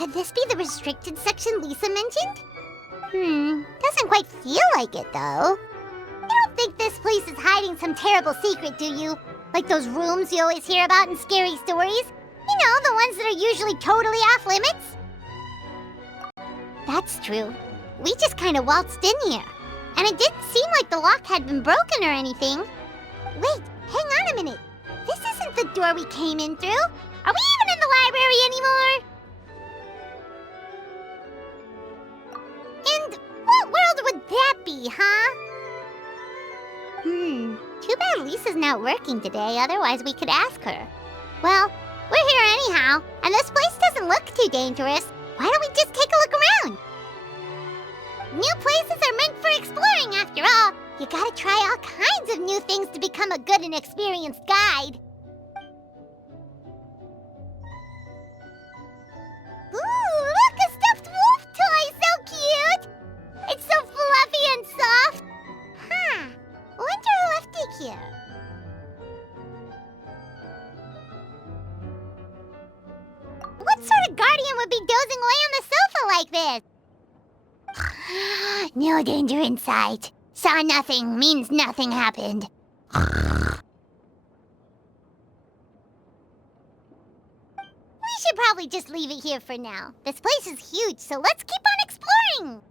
Could this be the restricted section Lisa mentioned? Doesn't quite feel like it, though. You don't think this place is hiding some terrible secret, do you? Like those rooms you always hear about in scary stories? You know, the ones that are usually totally off limits? That's true. We just kind of waltzed in here. And it didn't seem like the lock had been broken or anything. Wait, hang on a minute. This isn't the door we came in through. Are we even in the library anymore? And what world would that be, huh? Too bad Lisa's not working today, otherwise we could ask her. Well, we're here anyhow, and this place doesn't look too dangerous. Why don't we just take a look around? New places are meant for exploring, after all. You gotta try all kinds of new things to become a good and experienced guide. Ooh, look, a stuffed wolf toy! So cute! It's so fluffy and soft. Wonder who left it here. What sort of guardian would be dozing away on the sofa like this? No danger in sight. Saw nothing means nothing happened. We should probably just leave it here for now. This place is huge, so let's keep on exploring.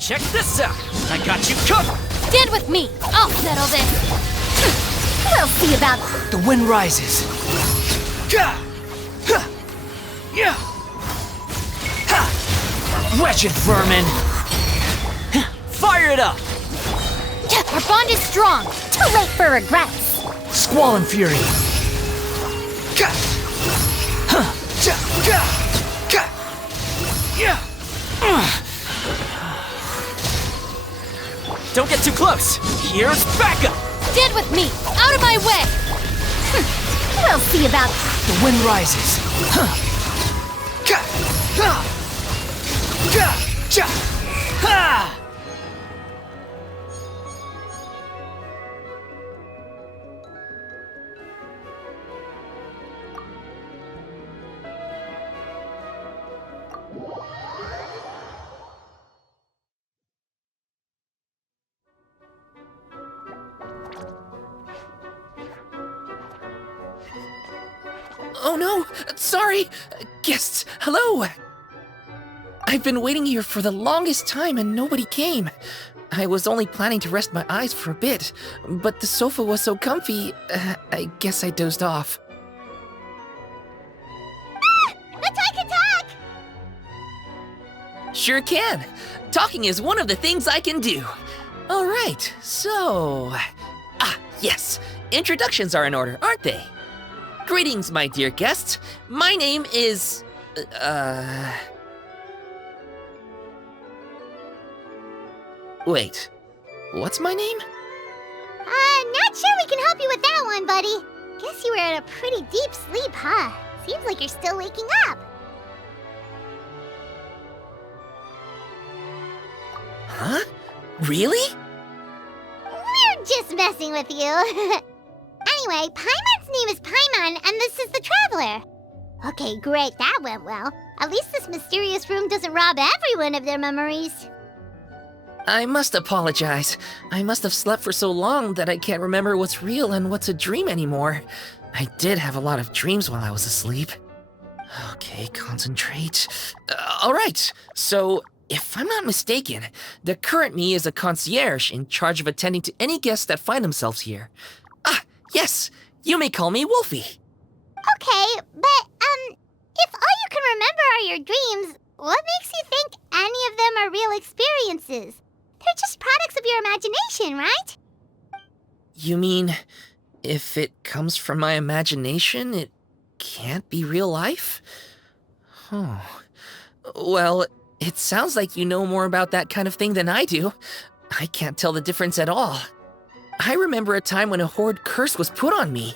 Check this out! I got you covered! Stand with me! I'll settle this! We'll see about... The wind rises. Wretched vermin! Fire it up! Our bond is strong! Too late for regrets! Squall and fury! Don't get too close! Here's backup! Stand with me! Out of my way! We'll see about... The wind rises. Oh no! Sorry! Guests, hello! I've been waiting here for the longest time and nobody came. I was only planning to rest my eyes for a bit, but the sofa was so comfy, I guess I dozed off. That's why I can talk! Sure can! Talking is one of the things I can do. Alright, so... yes! Introductions are in order, aren't they? Greetings, my dear guests. My name is... Wait. What's my name? Not sure we can help you with that one, buddy. Guess you were in a pretty deep sleep, huh? Seems like you're still waking up. Huh? Really? We're just messing with you. Anyway, Paimon's name is Paimon, and this is the Traveler. Okay, great, that went well. At least this mysterious room doesn't rob everyone of their memories. I must apologize. I must have slept for so long that I can't remember what's real and what's a dream anymore. I did have a lot of dreams while I was asleep. Okay, concentrate. Alright, so if I'm not mistaken, the current me is a concierge in charge of attending to any guests that find themselves here. Ah, yes, you may call me Wolfie. Okay, but, if all you can remember are your dreams, what makes you think any of them are real experiences? They're just products of your imagination, right? You mean, if it comes from my imagination, it can't be real life? Oh. Well, it sounds like you know more about that kind of thing than I do. I can't tell the difference at all. I remember a time when a horrid curse was put on me.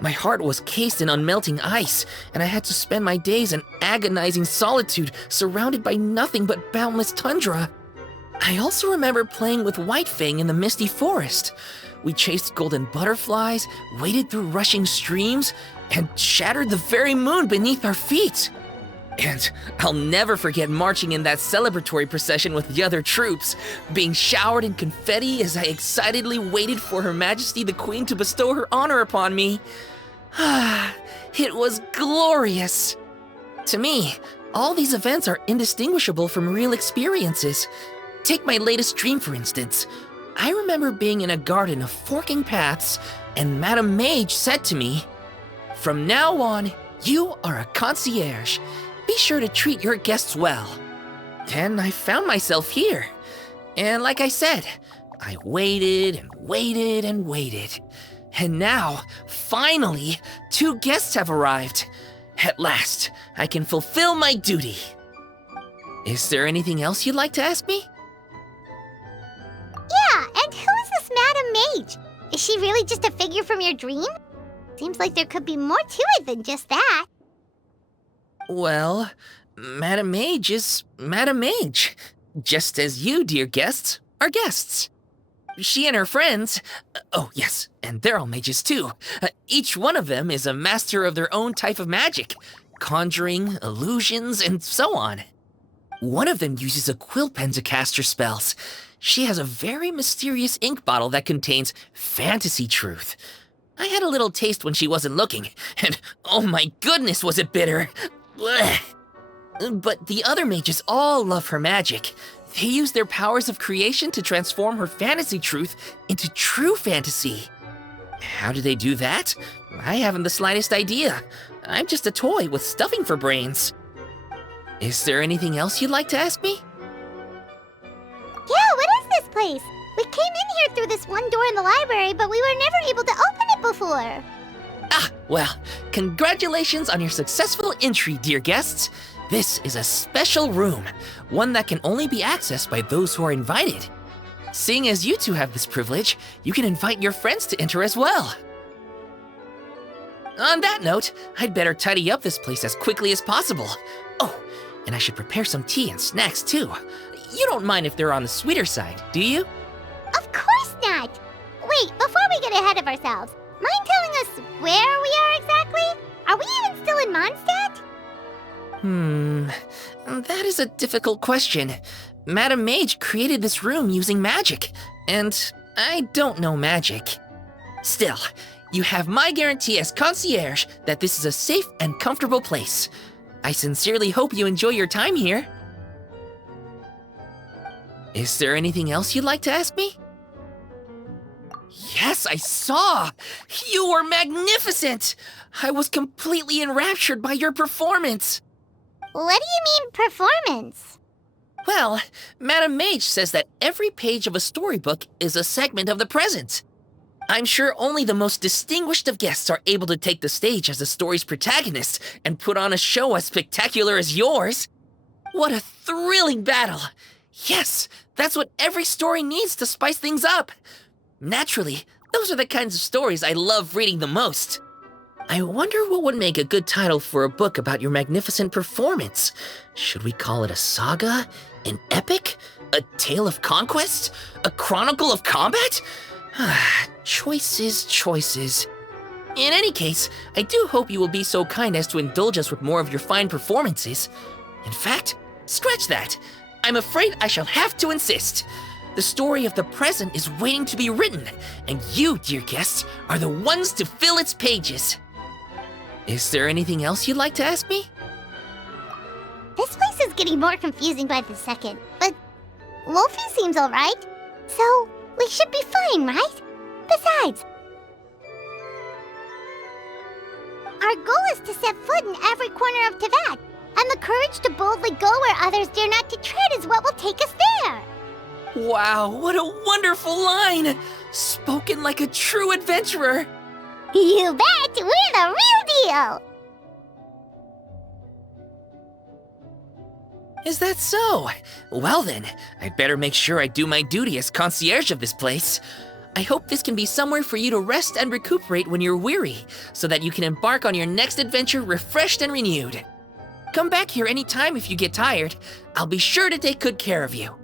My heart was cased in unmelting ice, and I had to spend my days in agonizing solitude, surrounded by nothing but boundless tundra. I also remember playing with Whitefang in the misty forest. We chased golden butterflies, waded through rushing streams, and shattered the very moon beneath our feet. And I'll never forget marching in that celebratory procession with the other troops, being showered in confetti as I excitedly waited for Her Majesty the Queen to bestow her honor upon me. It was glorious. To me, all these events are indistinguishable from real experiences. Take my latest dream, for instance. I remember being in a garden of forking paths, and Madame Mage said to me, "From now on, you are a concierge. Be sure to treat your guests well." And I found myself here. And like I said, I waited and waited and waited. And now, finally, 2 guests have arrived. At last, I can fulfill my duty. Is there anything else you'd like to ask me? Yeah, and who is this Madame Mage? Is she really just a figure from your dream? Seems like there could be more to it than just that. Well, Madame Mage is Madame Mage, just as you, dear guests, are guests. She and her friends, oh yes, and they're all mages too. Each one of them is a master of their own type of magic, conjuring, illusions, and so on. One of them uses a quill pen to cast her spells. She has a very mysterious ink bottle that contains fantasy truth. I had a little taste when she wasn't looking, and oh my goodness was it bitter! Blech. But the other mages all love her magic. They use their powers of creation to transform her fantasy truth into true fantasy. How do they do that? I haven't the slightest idea. I'm just a toy with stuffing for brains. Is there anything else you'd like to ask me? Yeah, what is this place? We came in here through this one door in the library, but we were never able to open it before. Ah, well, congratulations on your successful entry, dear guests. This is a special room, one that can only be accessed by those who are invited. Seeing as you two have this privilege, you can invite your friends to enter as well. On that note, I'd better tidy up this place as quickly as possible. Oh, and I should prepare some tea and snacks too. You don't mind if they're on the sweeter side, do you? Of course not! Wait, before we get ahead of ourselves, mind telling us where we are exactly? Are we even still in Mondstadt? That is a difficult question. Madame Mage created this room using magic, and I don't know magic. Still, you have my guarantee as concierge that this is a safe and comfortable place. I sincerely hope you enjoy your time here. Is there anything else you'd like to ask me? Yes, I saw! You were magnificent! I was completely enraptured by your performance. What do you mean, performance? Well, Madame Mage says that every page of a storybook is a segment of the present. I'm sure only the most distinguished of guests are able to take the stage as the story's protagonist and put on a show as spectacular as yours. What a thrilling battle! Yes, that's what every story needs to spice things up. Naturally, those are the kinds of stories I love reading the most. I wonder what would make a good title for a book about your magnificent performance. Should we call it a saga? An epic? A tale of conquest? A chronicle of combat? Choices, choices. In any case, I do hope you will be so kind as to indulge us with more of your fine performances. In fact, scratch that. I'm afraid I shall have to insist. The story of the present is waiting to be written, and you, dear guests, are the ones to fill its pages. Is there anything else you'd like to ask me? This place is getting more confusing by the second, but Wolfie seems alright. So, we should be fine, right? Besides, our goal is to set foot in every corner of Teyvat, and the courage to boldly go where others dare not to tread is what will take us there. Wow, what a wonderful line! Spoken like a true adventurer! You bet! We're the real deal! Is that so? Well then, I'd better make sure I do my duty as concierge of this place. I hope this can be somewhere for you to rest and recuperate when you're weary, so that you can embark on your next adventure refreshed and renewed. Come back here anytime if you get tired. I'll be sure to take good care of you.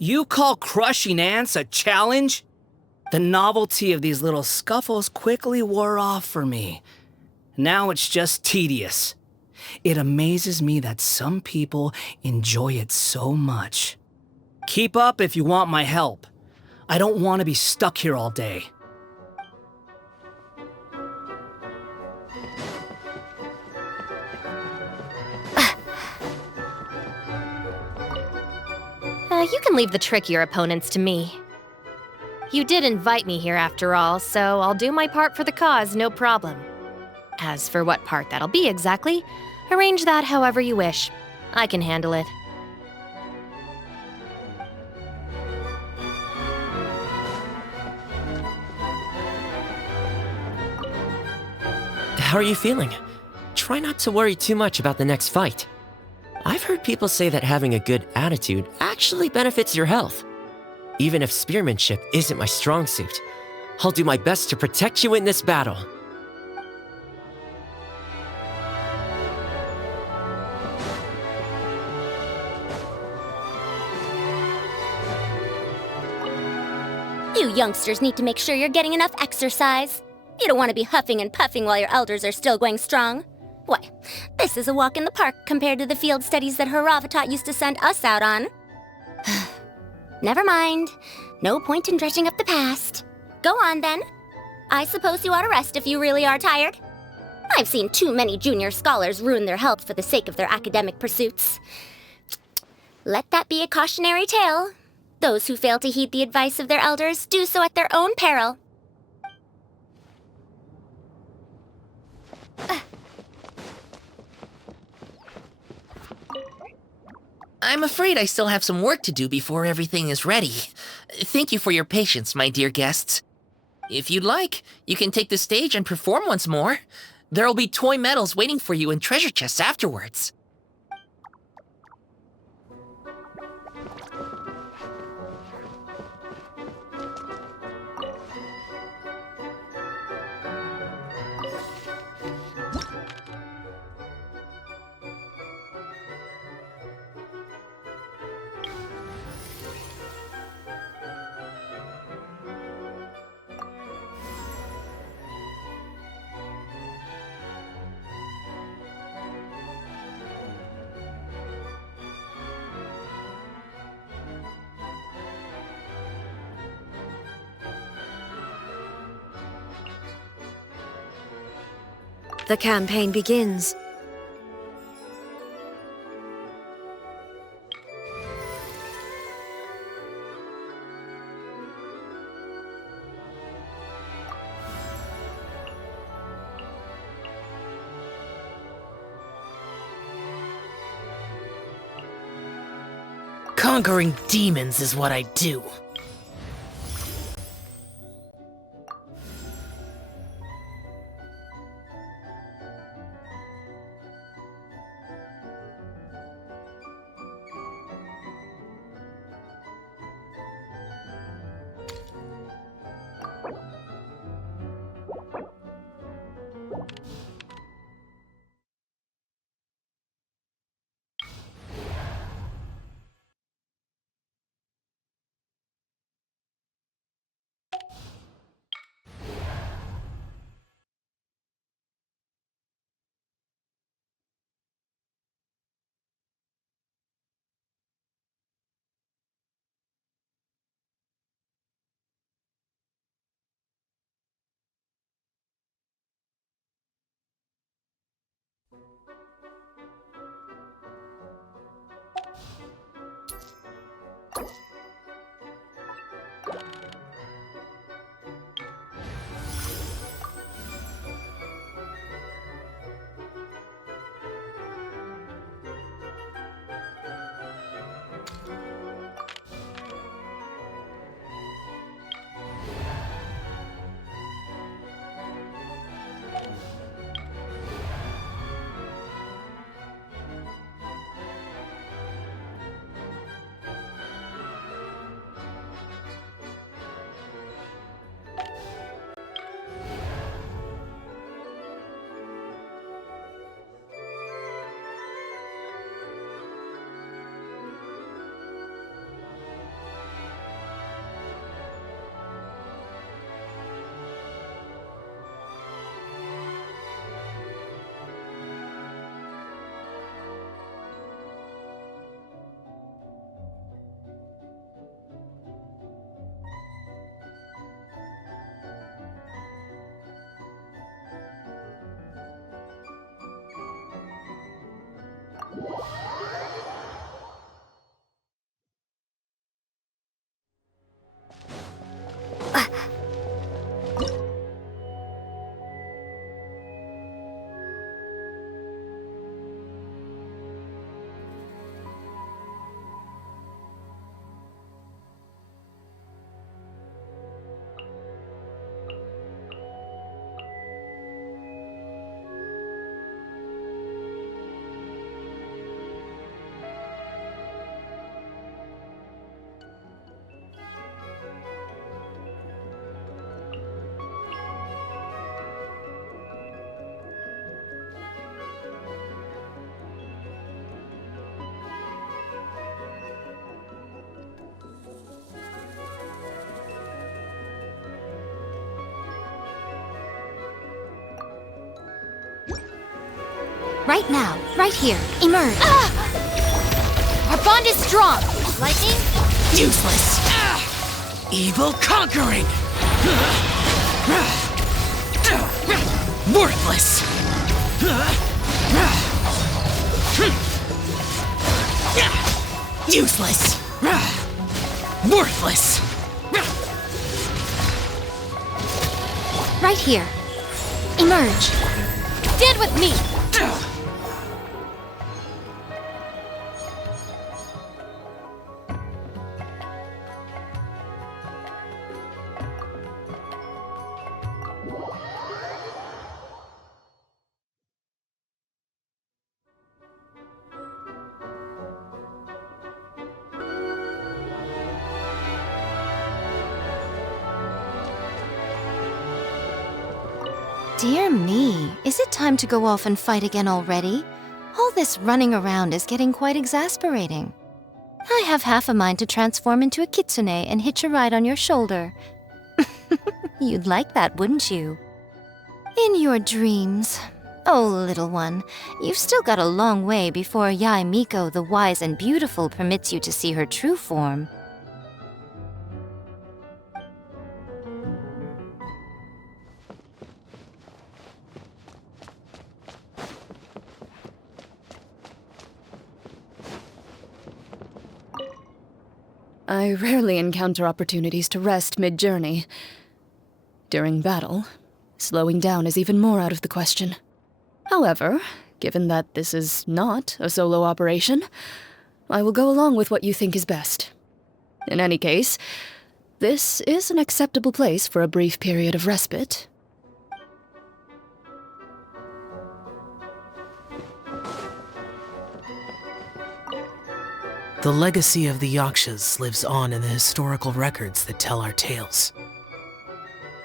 You call crushing ants a challenge? The novelty of these little scuffles quickly wore off for me. Now it's just tedious. It amazes me that some people enjoy it so much. Keep up if you want my help. I don't want to be stuck here all day. You can leave the trickier opponents to me. You did invite me here after all, so I'll do my part for the cause, no problem. As for what part that'll be exactly, arrange that however you wish. I can handle it. How are you feeling? Try not to worry too much about the next fight. I've heard people say that having a good attitude actually benefits your health. Even if spearmanship isn't my strong suit, I'll do my best to protect you in this battle. You youngsters need to make sure you're getting enough exercise. You don't want to be huffing and puffing while your elders are still going strong. Why, this is a walk in the park compared to the field studies that Haravatat used to send us out on. Never mind. No point in dredging up the past. Go on, then. I suppose you ought to rest if you really are tired. I've seen too many junior scholars ruin their health for the sake of their academic pursuits. Let that be a cautionary tale. Those who fail to heed the advice of their elders do so at their own peril. I'm afraid I still have some work to do before everything is ready. Thank you for your patience, my dear guests. If you'd like, you can take the stage and perform once more. There'll be toy medals waiting for you in treasure chests afterwards. The campaign begins. Conquering demons is what I do. Right now, right here. Emerge. Our bond is strong. Lightning? Useless! Evil conquering! Worthless! Useless! Worthless! Right here. Emerge. Stand with me. Dear me, is it time to go off and fight again already? All this running around is getting quite exasperating. I have half a mind to transform into a kitsune and hitch a ride on your shoulder. You'd like that, wouldn't you? In your dreams. Oh, little one, you've still got a long way before Yae Miko the Wise and Beautiful permits you to see her true form. I rarely encounter opportunities to rest mid-journey. During battle, slowing down is even more out of the question. However, given that this is not a solo operation, I will go along with what you think is best. In any case, this is an acceptable place for a brief period of respite. The legacy of the Yakshas lives on in the historical records that tell our tales.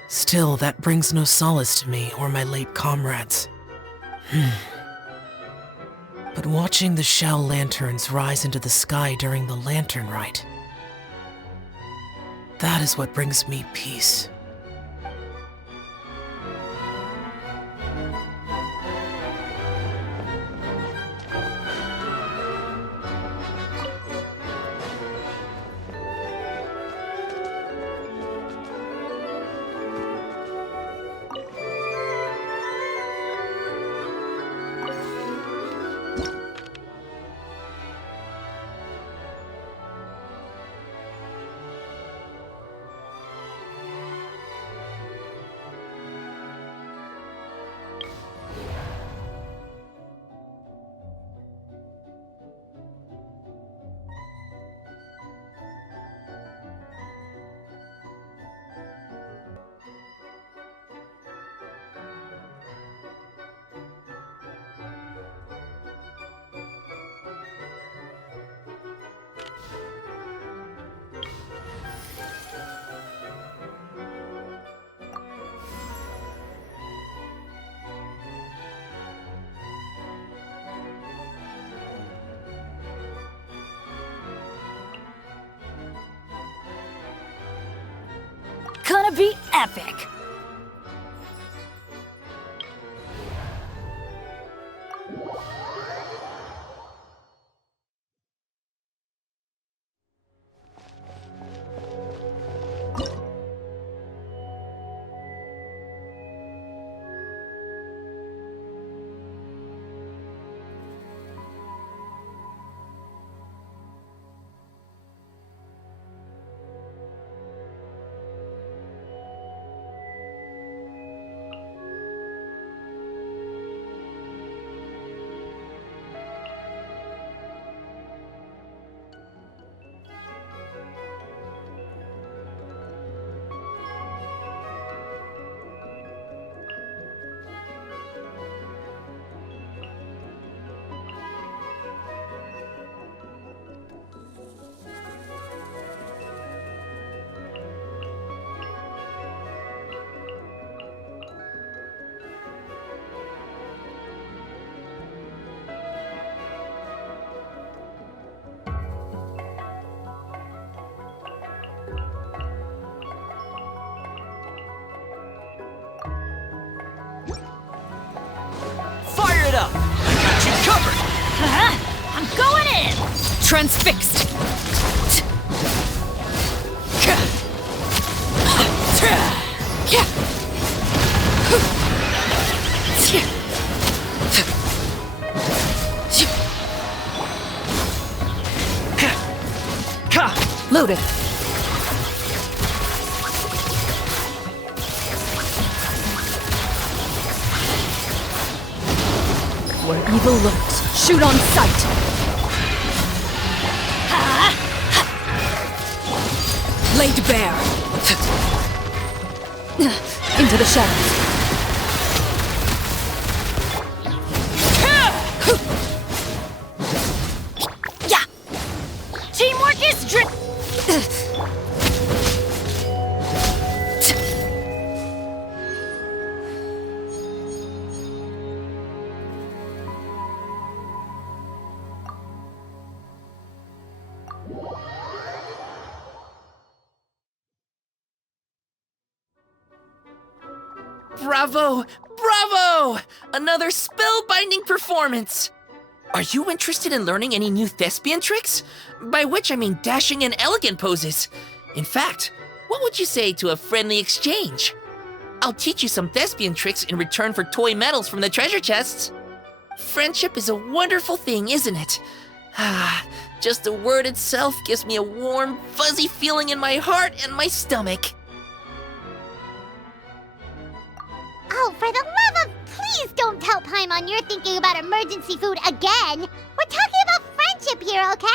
Still, that brings no solace to me or my late comrades. But watching the shell lanterns rise into the sky during the lantern rite, that is what brings me peace. Gonna be epic! Transfixed! Loaded. Where evil lurks, shoot on sight! Laid bare! Into the shadows. Yeah! Teamwork is Bravo! Bravo! Another spellbinding performance! Are you interested in learning any new thespian tricks? By which I mean dashing and elegant poses. In fact, what would you say to a friendly exchange? I'll teach you some thespian tricks in return for toy medals from the treasure chests. Friendship is a wonderful thing, isn't it? Ah, just the word itself gives me a warm, fuzzy feeling in my heart and my stomach. Oh, for the love of... Please don't tell Paimon you're thinking about emergency food again! We're talking about friendship here, okay?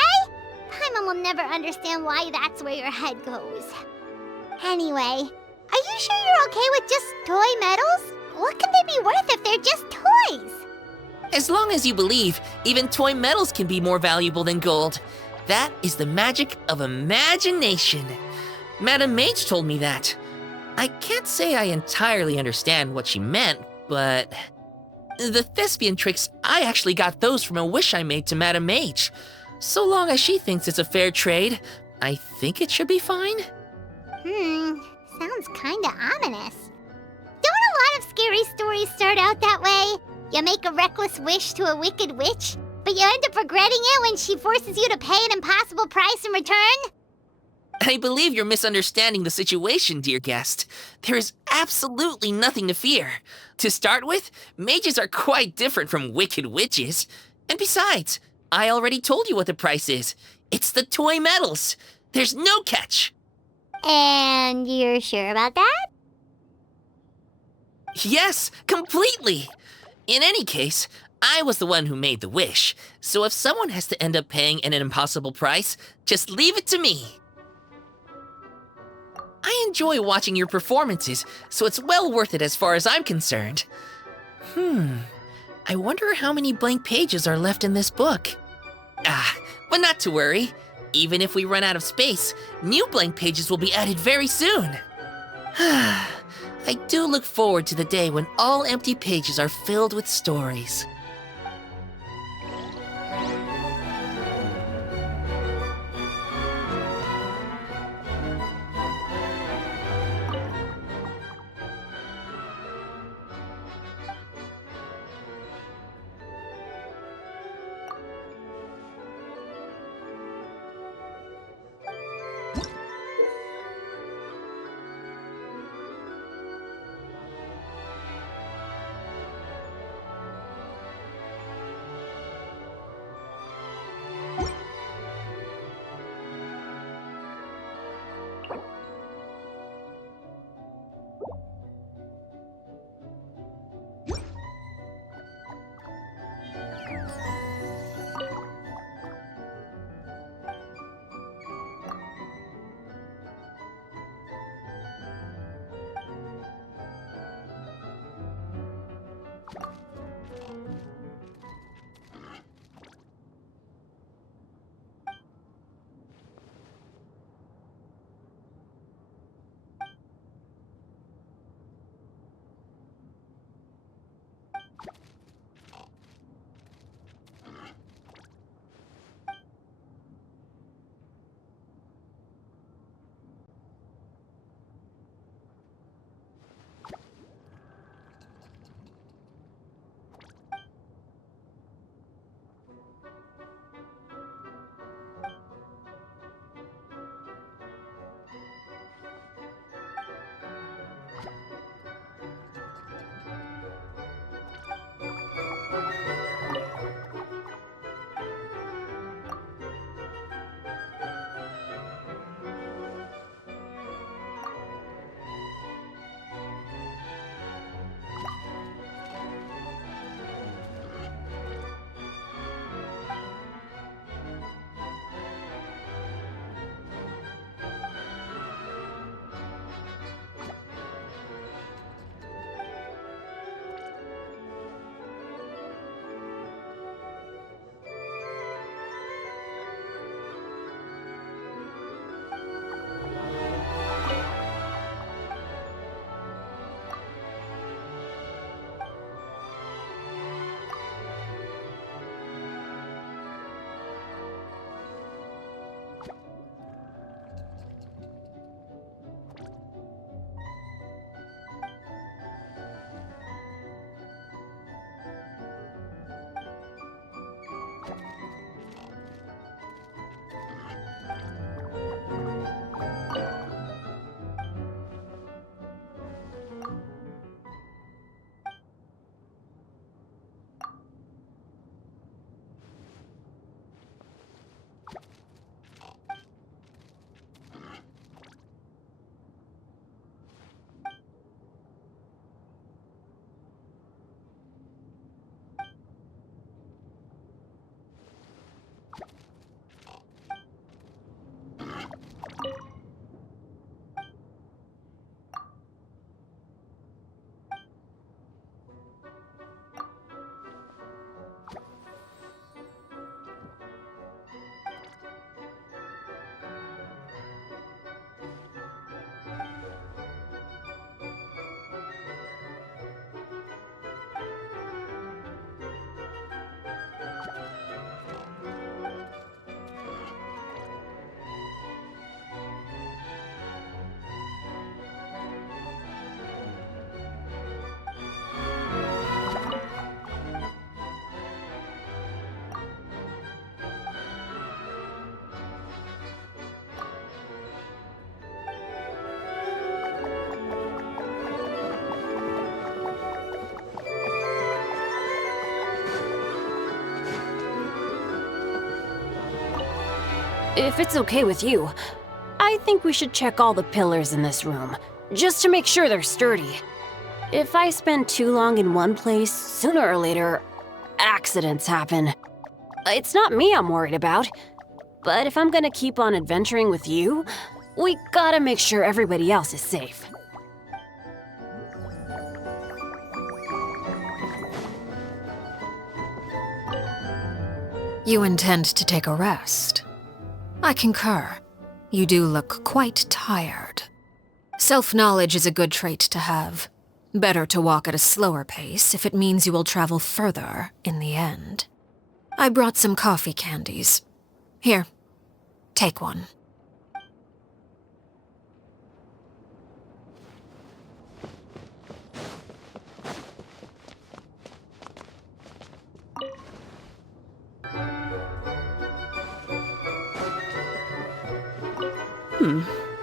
Paimon will never understand why that's where your head goes. Anyway, are you sure you're okay with just toy medals? What can they be worth if they're just toys? As long as you believe, even toy medals can be more valuable than gold. That is the magic of imagination. Madame Mage told me that. I can't say I entirely understand what she meant, but... The thespian tricks, I actually got those from a wish I made to Madame Mage. So long as she thinks it's a fair trade, I think it should be fine. Sounds kinda ominous. Don't a lot of scary stories start out that way? You make a reckless wish to a wicked witch, but you end up regretting it when she forces you to pay an impossible price in return? I believe you're misunderstanding the situation, dear guest. There is absolutely nothing to fear. To start with, mages are quite different from wicked witches. And besides, I already told you what the price is. It's the toy medals. There's no catch. And you're sure about that? Yes, completely. In any case, I was the one who made the wish. So if someone has to end up paying an impossible price, just leave it to me. I enjoy watching your performances, so it's well worth it as far as I'm concerned. I wonder how many blank pages are left in this book. But not to worry. Even if we run out of space, new blank pages will be added very soon. I do look forward to the day when all empty pages are filled with stories. If it's okay with you, I think we should check all the pillars in this room, just to make sure they're sturdy. If I spend too long in one place, sooner or later, accidents happen. It's not me I'm worried about, but if I'm gonna keep on adventuring with you, we gotta make sure everybody else is safe. You intend to take a rest? I concur. You do look quite tired. Self-knowledge is a good trait to have. Better to walk at a slower pace if it means you will travel further in the end. I brought some coffee candies. Here, take one.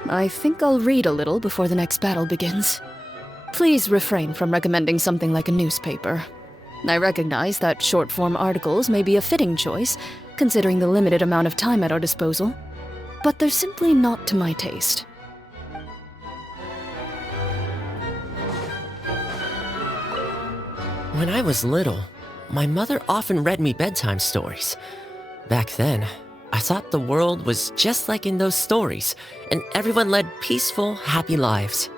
I think I'll read a little before the next battle begins. Please refrain from recommending something like a newspaper. I recognize that short-form articles may be a fitting choice, considering the limited amount of time at our disposal, but they're simply not to my taste. When I was little, my mother often read me bedtime stories. Back then, I thought the world was just like in those stories, and everyone led peaceful, happy lives.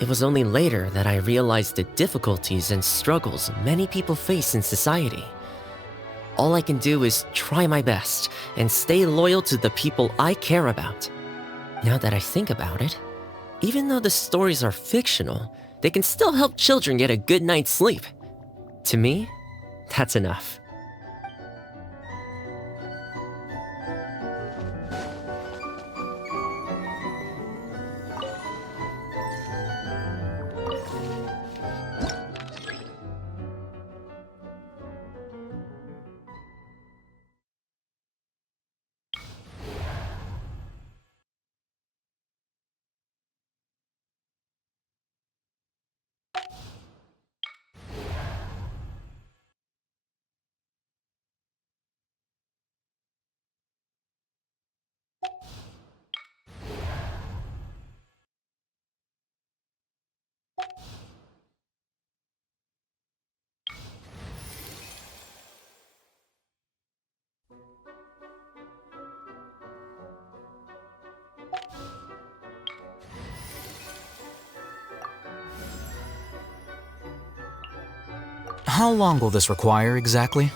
It was only later that I realized the difficulties and struggles many people face in society. All I can do is try my best and stay loyal to the people I care about. Now that I think about it, even though the stories are fictional, they can still help children get a good night's sleep. To me, that's enough. How long will this require exactly?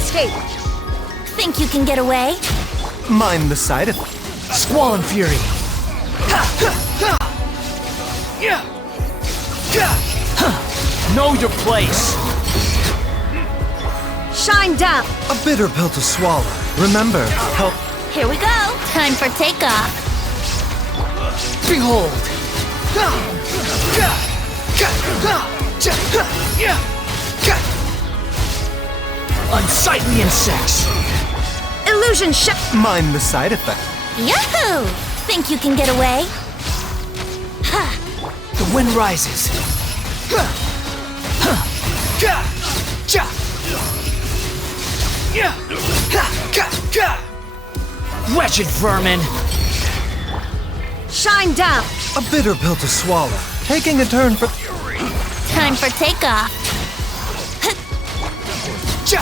escape! Think you can get away? Mind the side effect. Squall and Fury. Know your place. Shine down! A bitter pill to swallow. Remember, help. Here we go. Time for takeoff. Behold. Unsightly insects. Illusion shot! Mind the side effect. Yahoo! Think you can get away? The wind rises. Wretched vermin. Shine down! A bitter pill to swallow. Taking a turn for. Time for takeoff.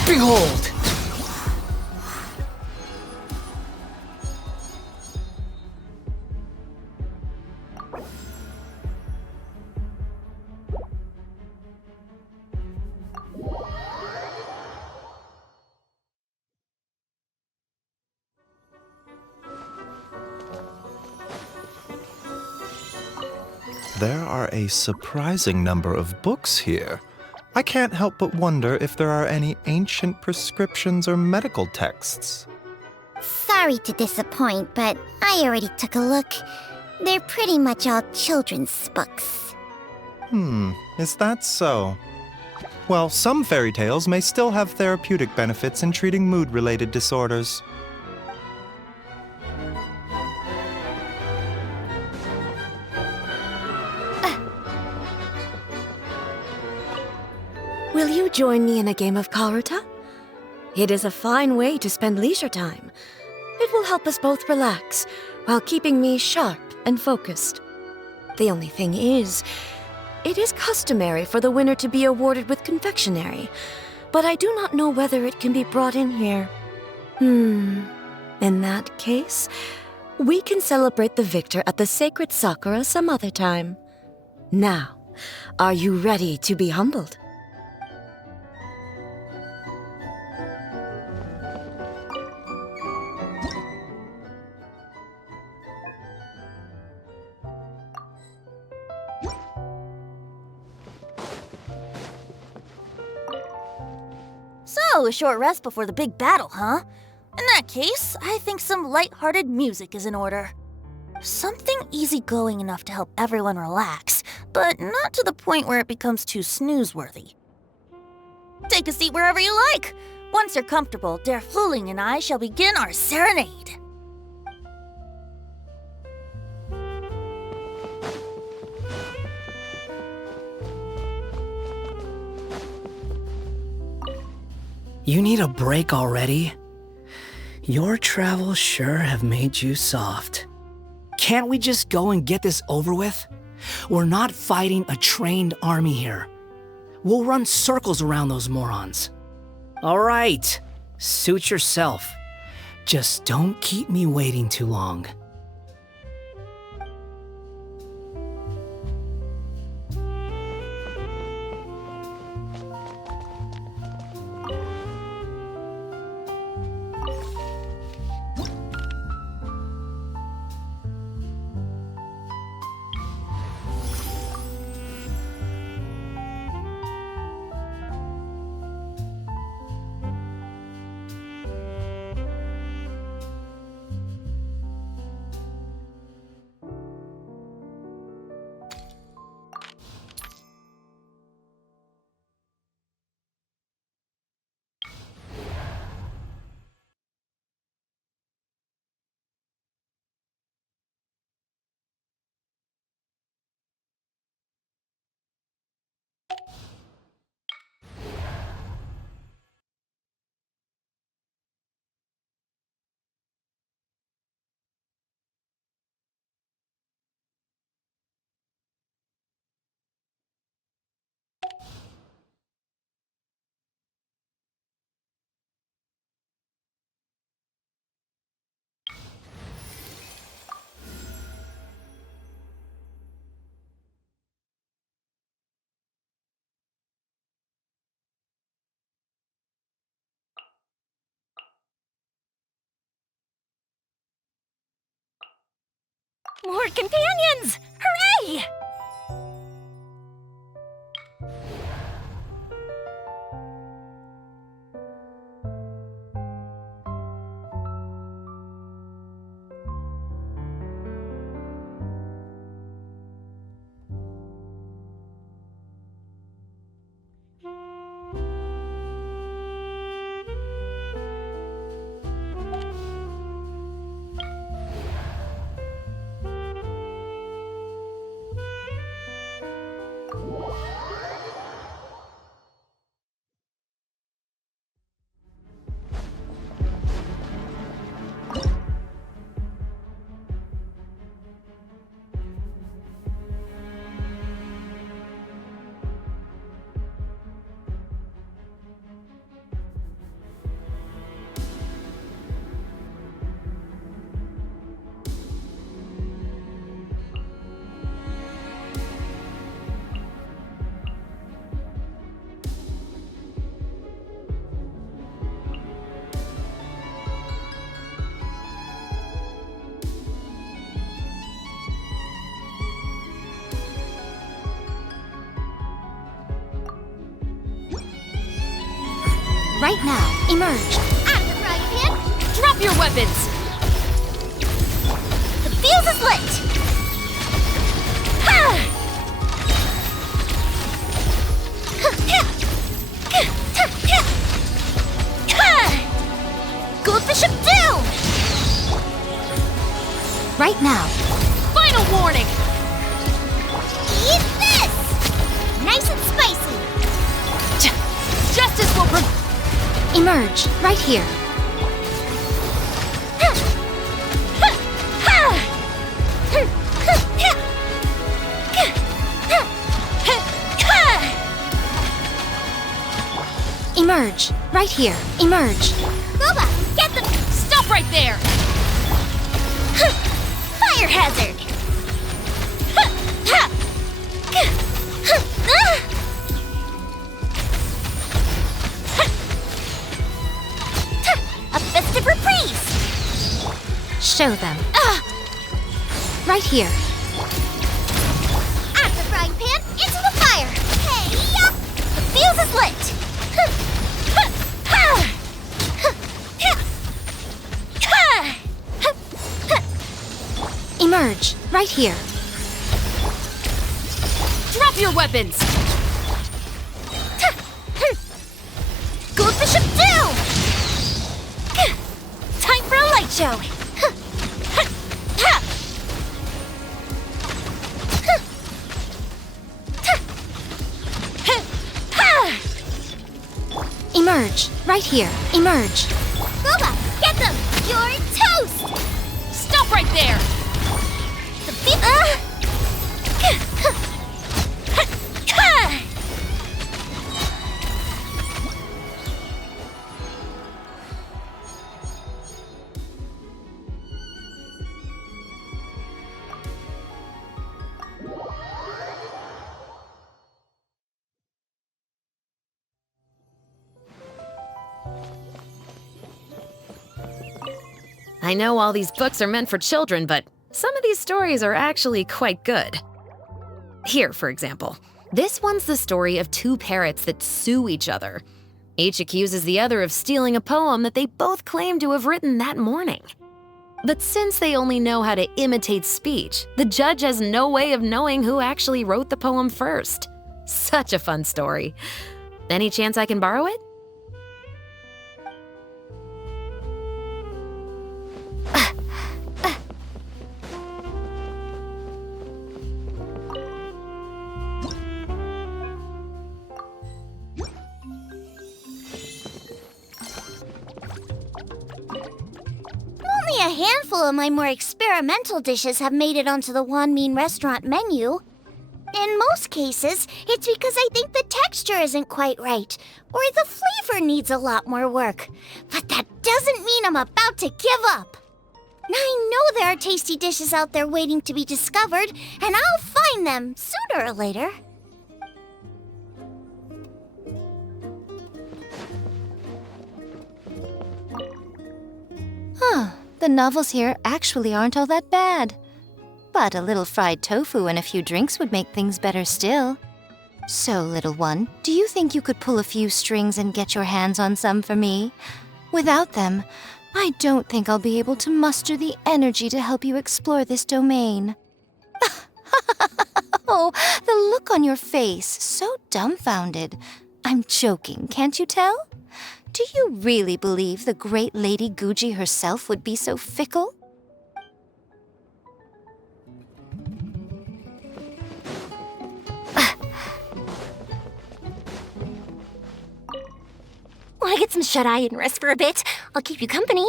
Behold. There are a surprising number of books here. I can't help but wonder if there are any ancient prescriptions or medical texts. Sorry to disappoint, but I already took a look. They're pretty much all children's books. Is that so? Well, some fairy tales may still have therapeutic benefits in treating mood-related disorders. Will you join me in a game of Karuta? It is a fine way to spend leisure time. It will help us both relax, while keeping me sharp and focused. The only thing is, it is customary for the winner to be awarded with confectionery, but I do not know whether it can be brought in here. In that case, we can celebrate the victor at the Sacred Sakura some other time. Now, are you ready to be humbled? So, a short rest before the big battle, huh? In that case, I think some light-hearted music is in order. Something easygoing enough to help everyone relax, but not to the point where it becomes too snooze-worthy. Take a seat wherever you like. Once you're comfortable, Der Frühling and I shall begin our serenade. You need a break already? Your travels sure have made you soft. Can't we just go and get this over with? We're not fighting a trained army here. We'll run circles around those morons. All right, suit yourself. Just don't keep me waiting too long. More companions! Hooray! Right now, emerge. Out of the frying pan! Drop your weapons! The fuse is lit! Ha! Goldfish of Doom! Right now. Final warning! Eat this! Nice and spicy! Justice will Emerge, right here. Emerge, right here. Emerge. Boba, get them! Stop right there! Fire hazard! A festive reprise! Show them. Right here. Out of the frying pan, into the fire! Hey, yup! The fuse is lit! Emerge, right here. Drop your weapons! Goldfish of Doom! Time for a light show! Emerge, right here. Emerge. Boba, get them! You're toast! Stop right there! I know all these books are meant for children, but some of these stories are actually quite good. Here, for example, this one's the story of two parrots that sue each other. Each accuses the other of stealing a poem that they both claim to have written that morning. But since they only know how to imitate speech, the judge has no way of knowing who actually wrote the poem first. Such a fun story. Any chance I can borrow it? Only a handful of my more experimental dishes have made it onto the Wanmin restaurant menu. In most cases, it's because I think the texture isn't quite right, or the flavor needs a lot more work. But that doesn't mean I'm about to give up. I know there are tasty dishes out there waiting to be discovered, and I'll find them sooner or later. The novels here actually aren't all that bad. But a little fried tofu and a few drinks would make things better still. So, little one, do you think you could pull a few strings and get your hands on some for me? Without them, I don't think I'll be able to muster the energy to help you explore this domain. Oh, the look on your face, so dumbfounded. I'm joking, can't you tell? Do you really believe the great Lady Guji herself would be so fickle? Want to get some shut-eye and rest for a bit? I'll keep you company.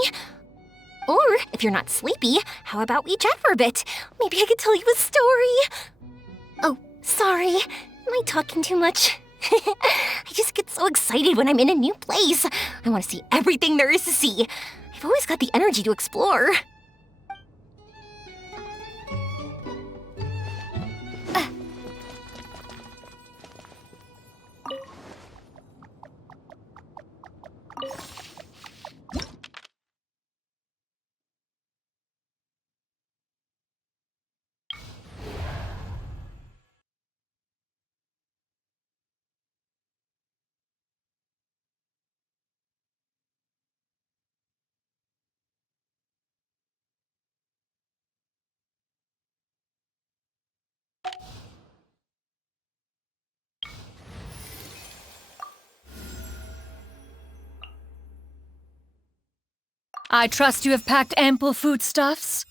Or, if you're not sleepy, how about we chat for a bit? Maybe I could tell you a story. Oh, sorry. Am I talking too much? I just get so excited when I'm in a new place. I want to see everything there is to see. I've always got the energy to explore. I trust you have packed ample foodstuffs?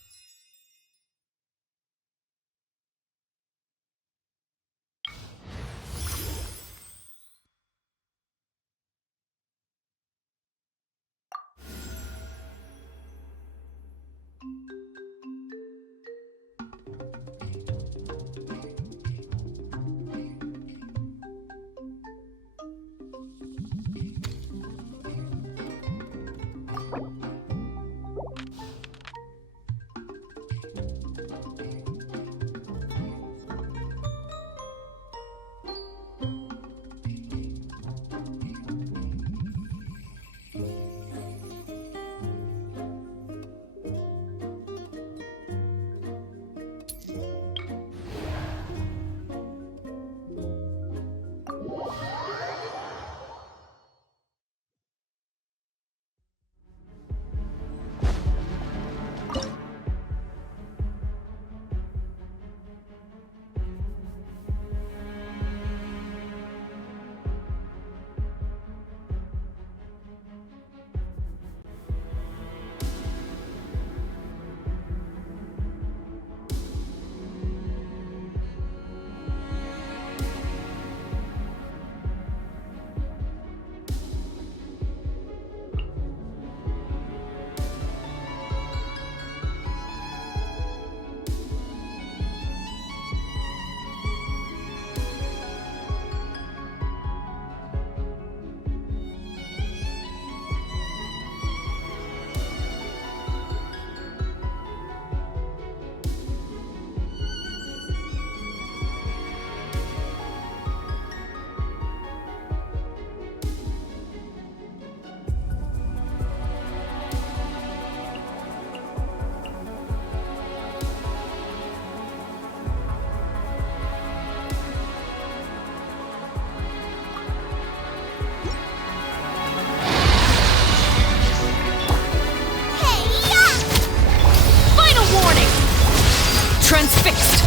Transfixed!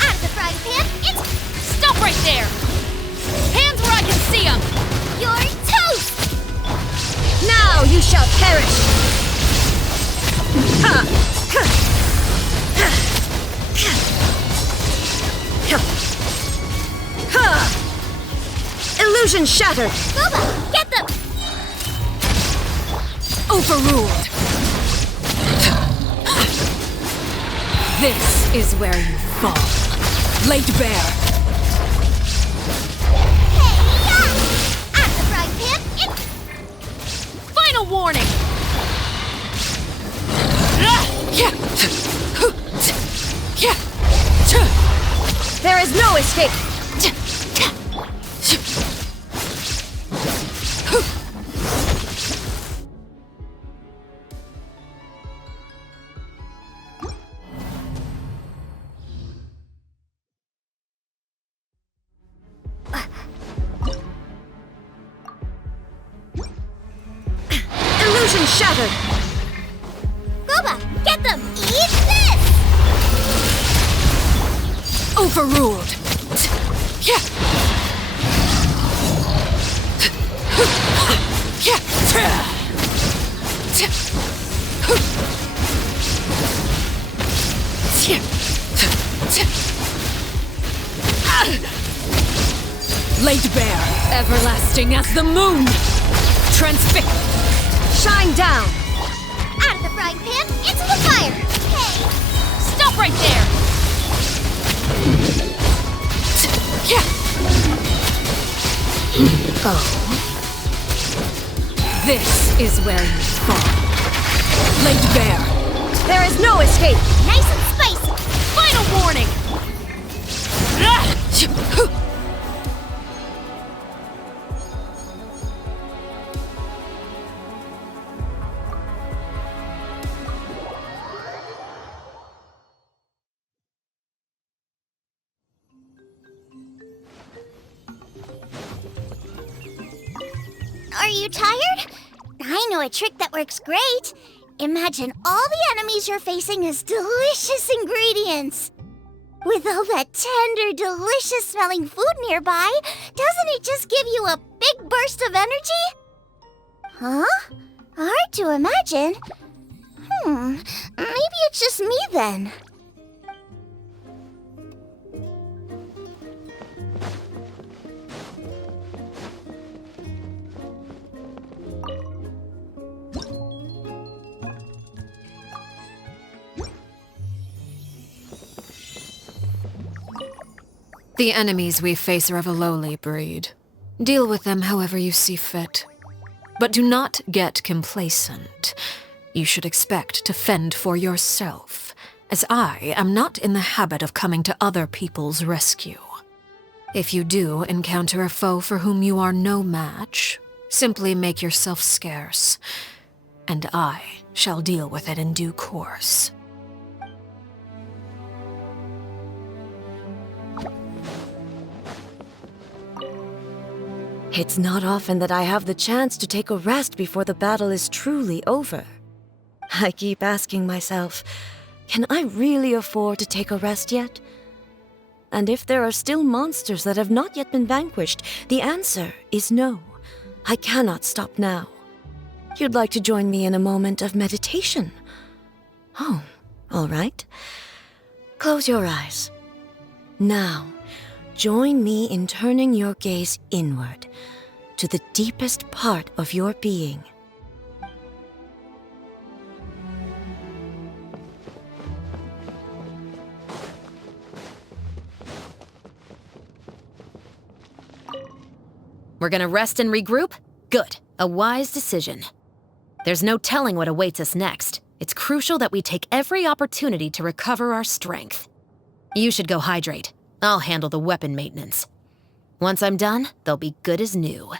Out of the frying pan, it's... Stop right there! Hands where I can see them! You're toast! Now you shall perish! Illusion shattered! Booba, get them! Overruled! This is where you fall. Laid bare. Out of the frying pan, it's... Final warning! is no escape! Illusion shattered! Gooba, get them! Eat this! Overruled! Laid bare, everlasting as the moon! Transfix! Shine down! Out of the frying pan, into the fire! Hey! Stop right there! Oh. This is where you fall. Laid bare. There is no escape! Nice and spicy! Final warning! Are you tired? I know a trick that works great. Imagine all the enemies you're facing as delicious ingredients. With all that tender, delicious-smelling food nearby, doesn't it just give you a big burst of energy? Huh? Hard to imagine. Maybe it's just me then. The enemies we face are of a lowly breed. Deal with them however you see fit. But do not get complacent. You should expect to fend for yourself, as I am not in the habit of coming to other people's rescue. If you do encounter a foe for whom you are no match, simply make yourself scarce, and I shall deal with it in due course. It's not often that I have the chance to take a rest before the battle is truly over. I keep asking myself, can I really afford to take a rest yet? And if there are still monsters that have not yet been vanquished, the answer is no. I cannot stop now. You'd like to join me in a moment of meditation? Oh, all right. Close your eyes. Now, join me in turning your gaze inward, to the deepest part of your being. We're gonna rest and regroup? Good. A wise decision. There's no telling what awaits us next. It's crucial that we take every opportunity to recover our strength. You should go hydrate. I'll handle the weapon maintenance. Once I'm done, they'll be good as new.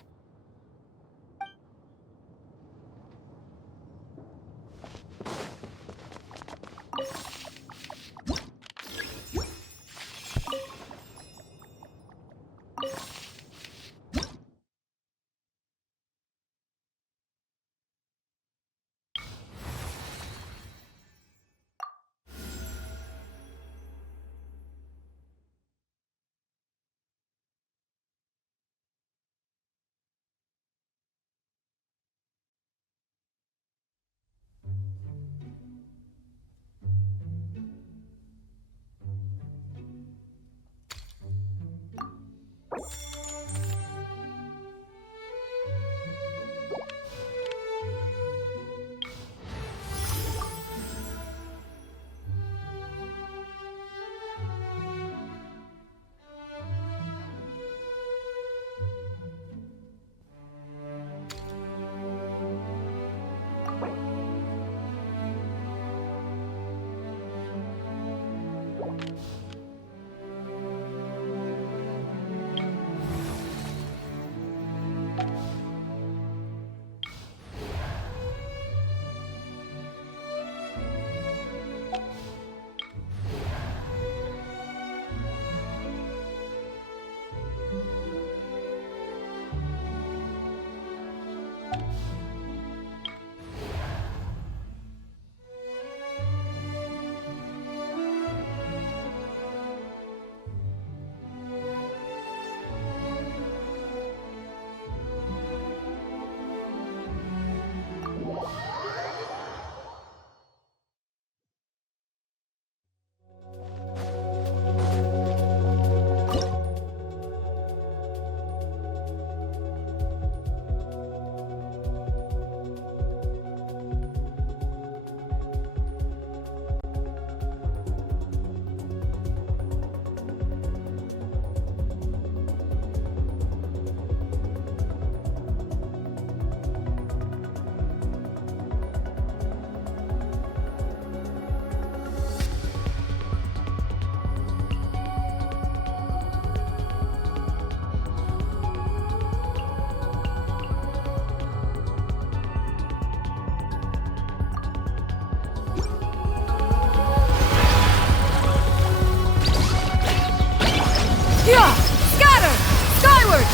Yeah! Scatter! Skyward!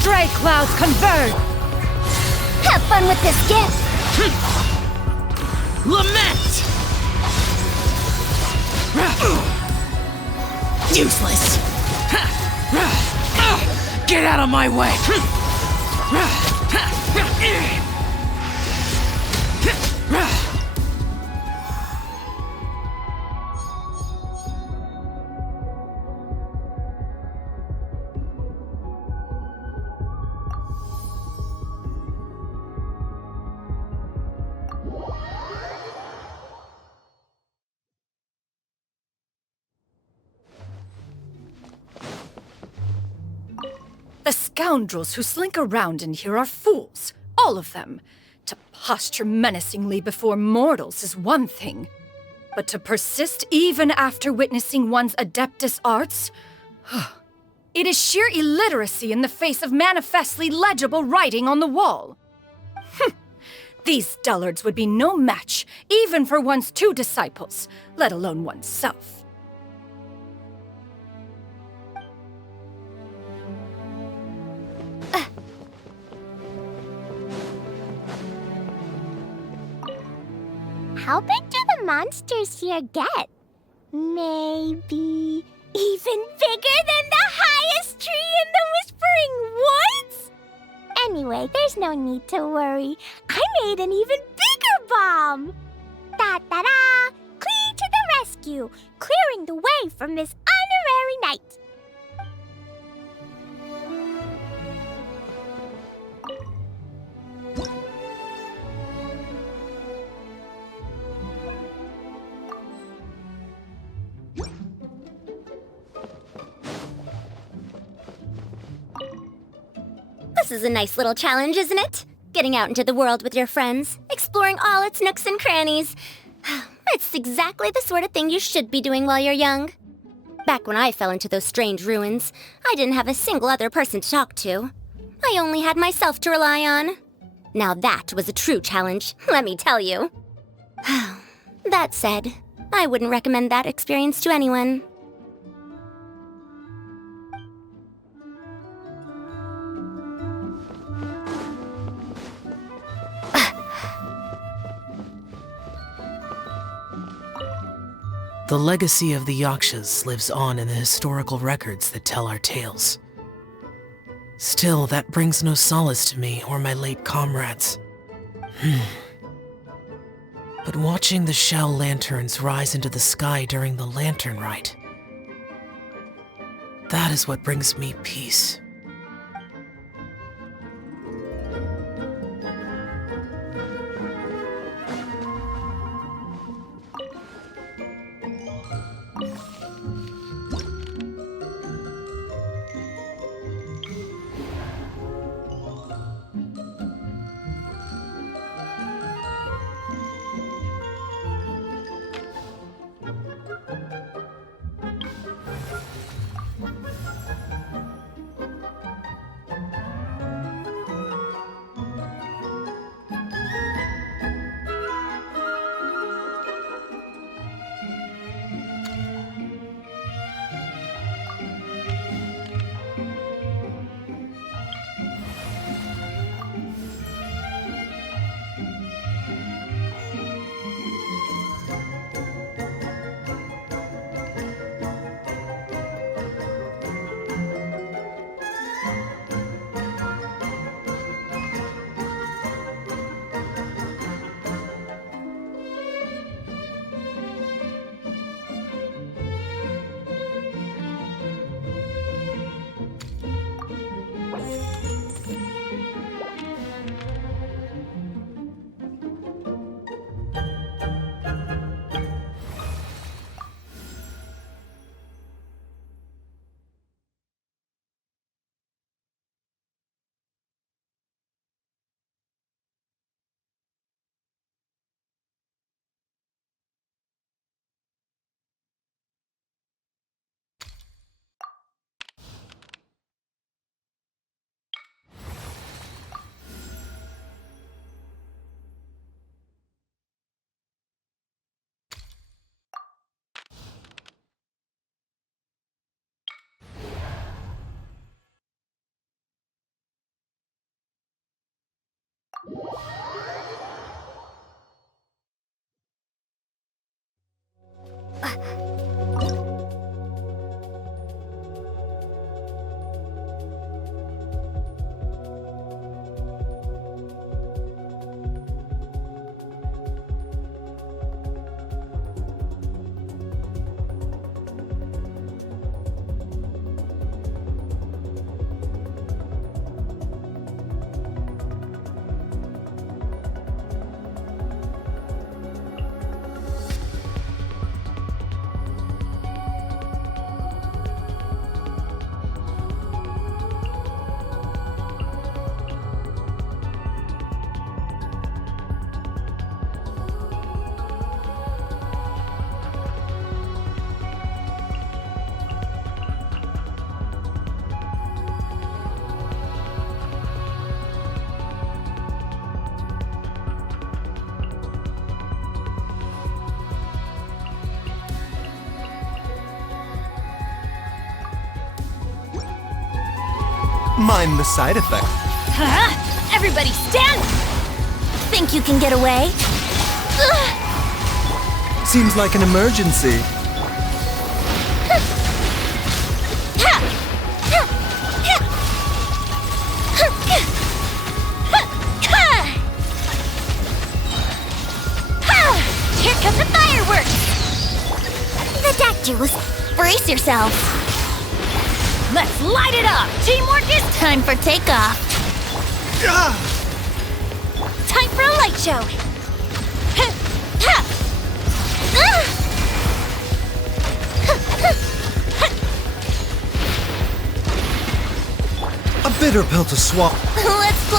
Stray clouds converge! Have fun with this gift! Lament! Useless! Get out of my way! The scoundrels who slink around in here are fools. All of them. To posture menacingly before mortals is one thing. But to persist even after witnessing one's adeptus arts? It is sheer illiteracy in the face of manifestly legible writing on the wall. These dullards would be no match, even for one's 2 disciples, let alone oneself. How big do the monsters here get? Maybe even bigger than the highest tree in the Whispering Woods? Anyway, there's no need to worry. I made an even bigger bomb! Da-da-da! Clee to the rescue, clearing the way from this honorary knight. This is a nice little challenge, isn't it? Getting out into the world with your friends, exploring all its nooks and crannies. It's exactly the sort of thing you should be doing while you're young. Back when I fell into those strange ruins, I didn't have a single other person to talk to. I only had myself to rely on. Now that was a true challenge, let me tell you. That said, I wouldn't recommend that experience to anyone. The legacy of the Yakshas lives on in the historical records that tell our tales. Still, that brings no solace to me or my late comrades. But watching the shell lanterns rise into the sky during the lantern rite, that is what brings me peace. Mind the side effect. Huh? Everybody stand! Think you can get away? Seems like an emergency. Here come the fireworks! The Dactyls, brace yourselves. Let's light it up! Teamwork is time for takeoff. Time for a light show. A bitter pill to swallow. Let's go.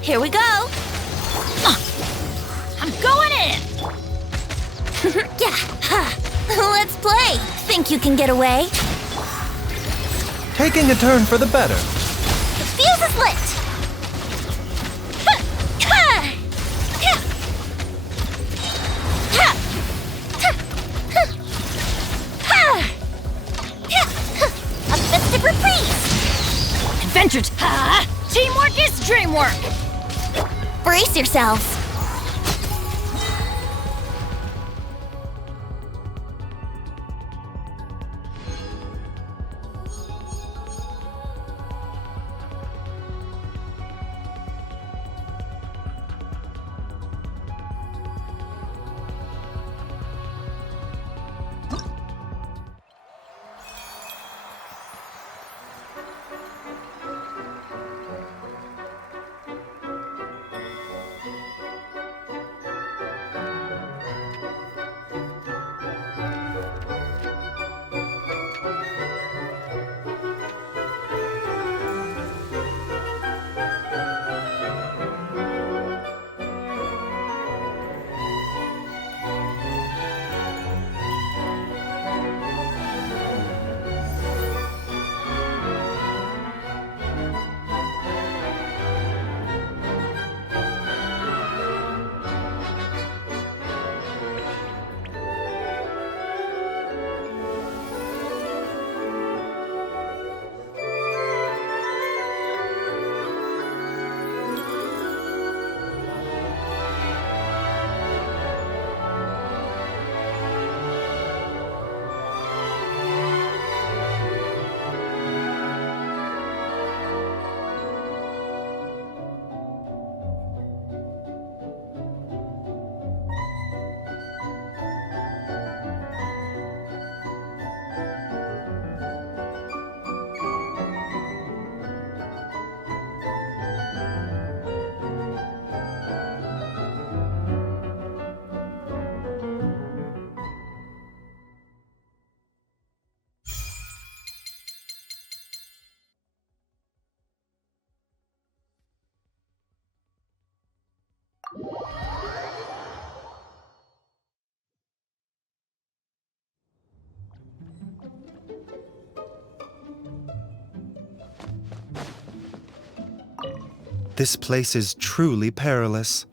Here we go. I'm going in! Let's play. Think you can get away? Taking a turn for the better. The fuse is lit. A festive reprise. Adventure Teamwork is dreamwork! Brace yourselves. This place is truly perilous.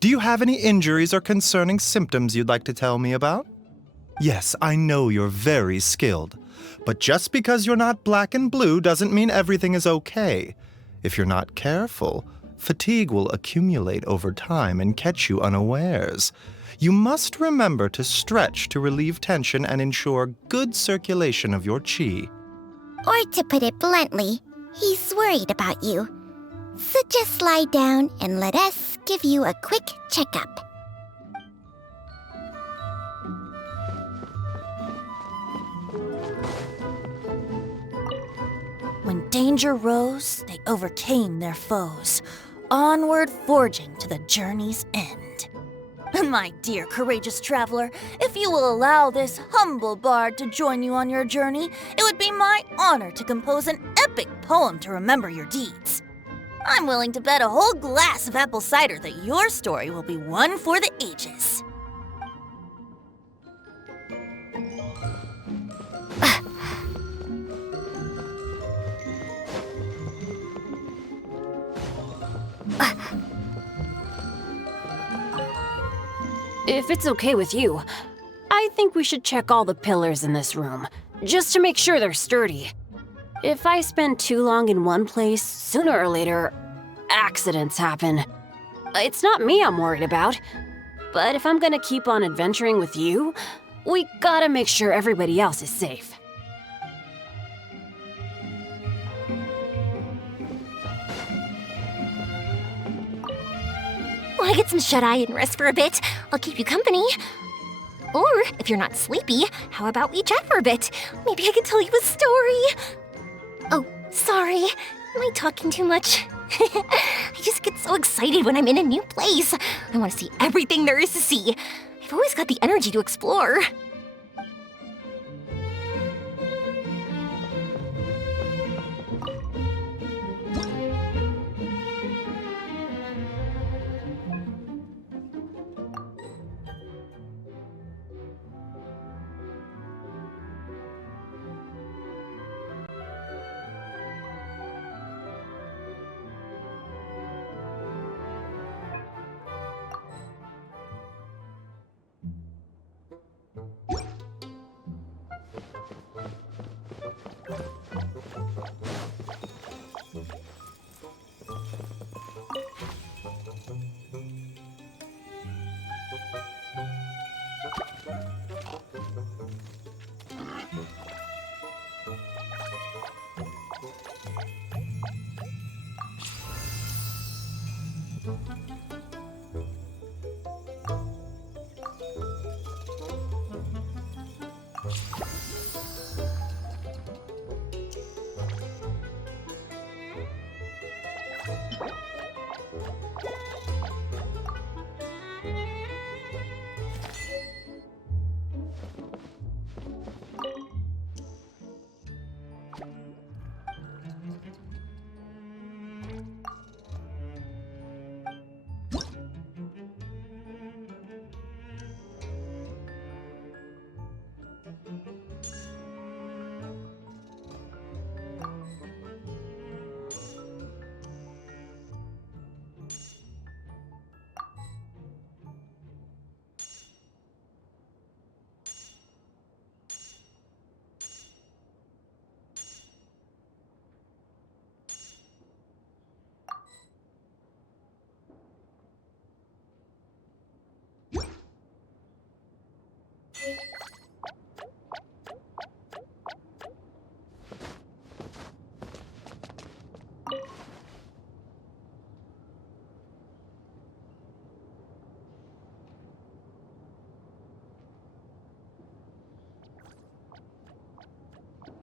Do you have any injuries or concerning symptoms you'd like to tell me about? Yes, I know you're very skilled, but just because you're not black and blue doesn't mean everything is okay. If you're not careful, fatigue will accumulate over time and catch you unawares. You must remember to stretch to relieve tension and ensure good circulation of your chi. Or to put it bluntly, he's worried about you. So just lie down and let us give you a quick checkup. When danger rose, they overcame their foes, onward forging to the journey's end. My dear courageous traveler, if you will allow this humble bard to join you on your journey, it would be my honor to compose an epic poem to remember your deeds. I'm willing to bet a whole glass of apple cider that your story will be one for the ages. If it's okay with you, I think we should check all the pillars in this room, just to make sure they're sturdy. If I spend too long in one place, sooner or later, accidents happen. It's not me I'm worried about, but if I'm gonna keep on adventuring with you, we gotta make sure everybody else is safe. Want to get some shut-eye and rest for a bit? I'll keep you company. Or, if you're not sleepy, how about we chat for a bit? Maybe I can tell you a story. Oh, sorry. Am I talking too much? I just get so excited when I'm in a new place. I want to see everything there is to see. I've always got the energy to explore.